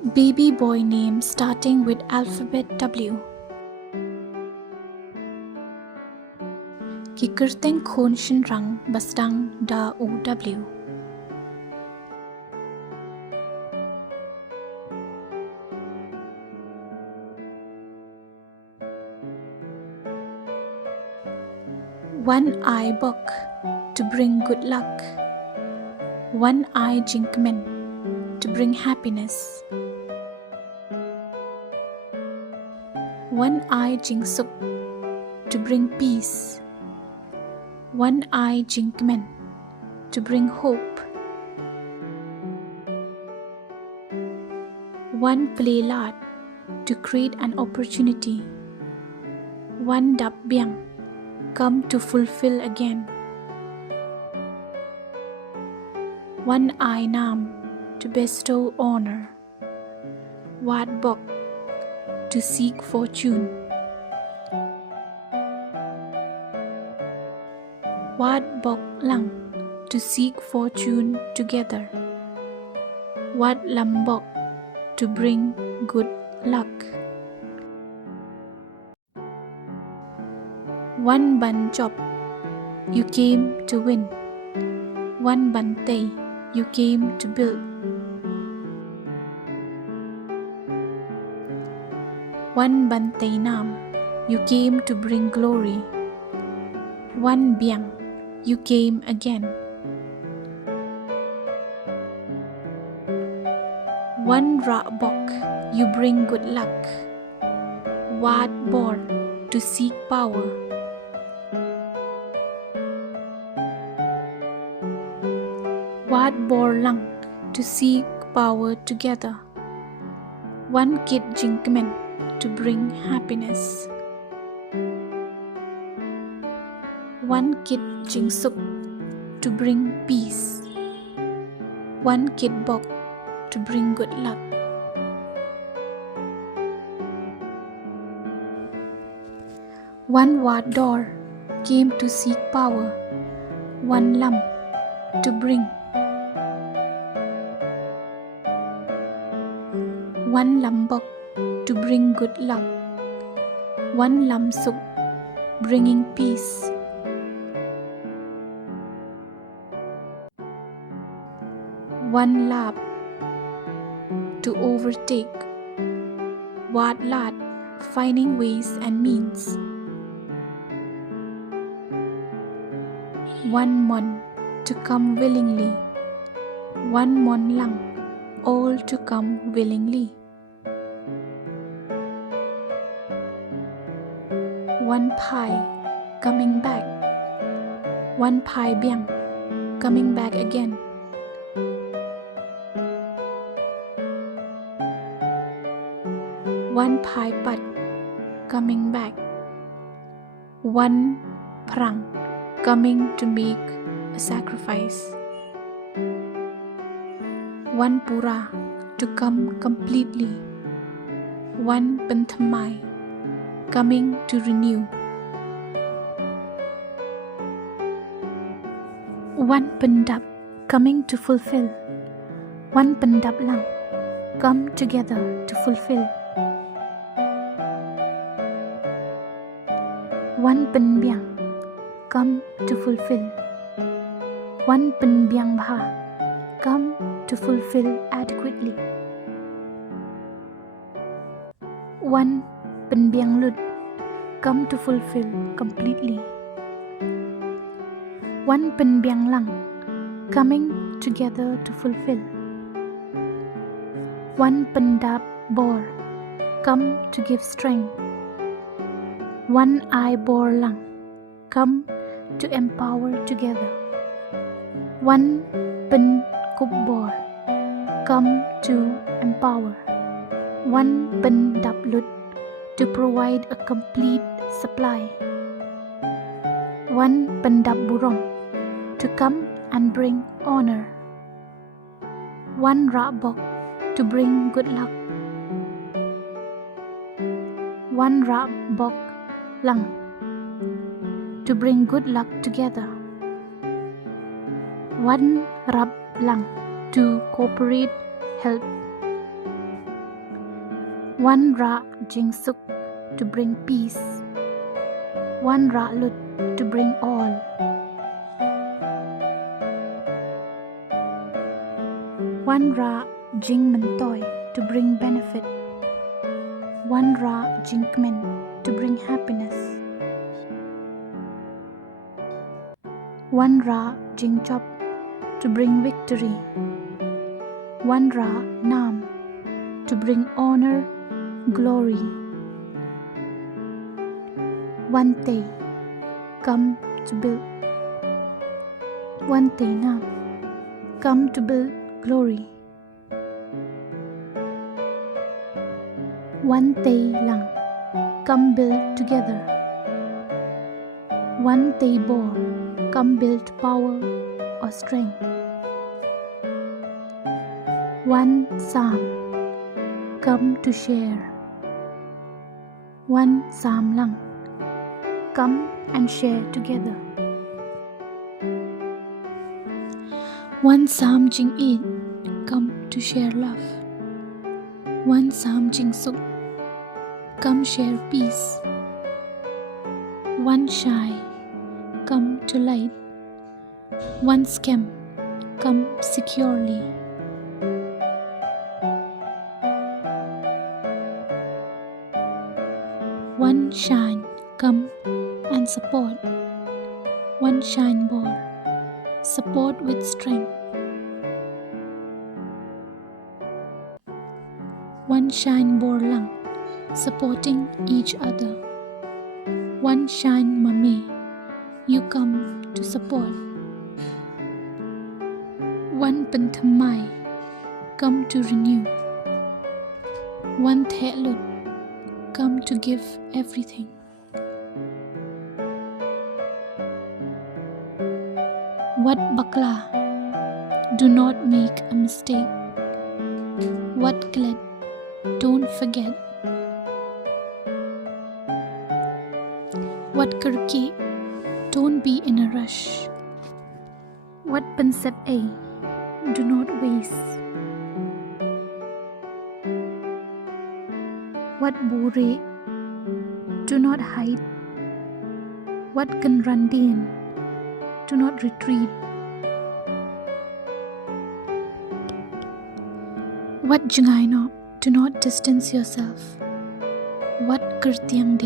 Baby boy name starting with alphabet W. Kyrteng Khun Shynrang bastang da UW. One eye bok to bring good luck. One eye jinkmen to bring happiness. One eye jingsuk to bring peace. One eye jinkmen to bring hope. One play lad to create an opportunity. One dap byang come to fulfill again. One eye nam to bestow honor. Wat bok to seek fortune. Wat bok lang to seek fortune together. Wat lam bok to bring good luck. One ban chop you came to win. One ban tay you came to build. One ban tay nam you came to bring glory. One byang you came again. One ra bok you bring good luck. Wat bor to seek power. Wat bor lang to seek power together. One kid jinkmen to bring happiness. One kid jingsuk to bring peace. One kid bok to bring good luck. One wat door came to seek power. One lam to bring. One lam bok to bring good luck. One lam suk bringing peace. One lap to overtake. Wat lad finding ways and means. One mon to come willingly. One mon lang all to come willingly. One pie coming back. One pie byang coming back again. One pie pat coming back. One prang coming to make a sacrifice. One pura to come completely. One panthamai coming to renew. One pandap coming to fulfill. One pandap lang come together to fulfill. One penbyang come to fulfill. One penbyang bha come to fulfill adequately. One penbyang lud come to fulfill completely. One penbyang lang coming together to fulfill. One pendap bor come to give strength. One eye bor lang come to empower together. One pen kup bor come to empower. One pen daplut to provide a complete supply. One pendap burong to come and bring honor. One rabok to bring good luck. One rabok lang to bring good luck together. One rab lang to cooperate, help. One Ra Jing Suk to bring peace. One Ra Lut to bring all. One Ra Jing Mentoi to bring benefit. One Ra Jing Kmen to bring happiness. One Ra Jing Chop to bring victory. One Ra Nam to bring honor, glory. One Tay come to build. One Tay Nam come to build glory. One Tay Lang come build together. One Tay Bor come build power or strength. One Sam come to share. One Sam Lang come and share together. One Sam Jing Eid come to share love. One Sam Jing Suk come share peace. One Shai come to light. One Skem come securely. One Shine come and support. One Shine Bor support with strength. One Shine Bor Lang supporting each other. One Shine Mame you come to support. One Panthamai come to renew. One The Lut come to give everything. What Bakla do not make a mistake. What Gled don't forget. What Kirke don't be in a rush. What Pansep A do not waste. What Bure do not hide. What Kanrandian do not retreat. What Jangaino do not distance yourself. What Kyrteng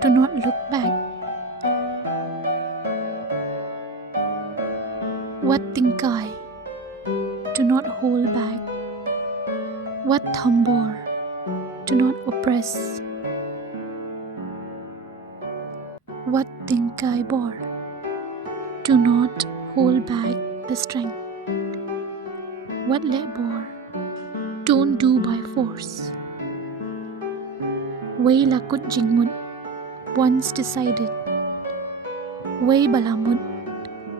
do not look back. What Tinkai do not hold back. What Thambor do not oppress. What Tinkai Bor do not hold back the strength. What Let Bor don't do by force. Wei Lakut Jingmut once decided. Wei Balamut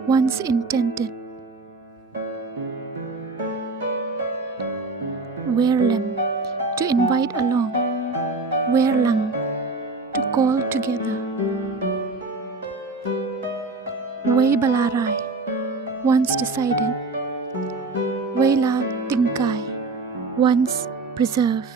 once intended. Where Lem to invite along. Where Lang to call together. Wei Balarai once decided. Wei La Tinkai once preserve.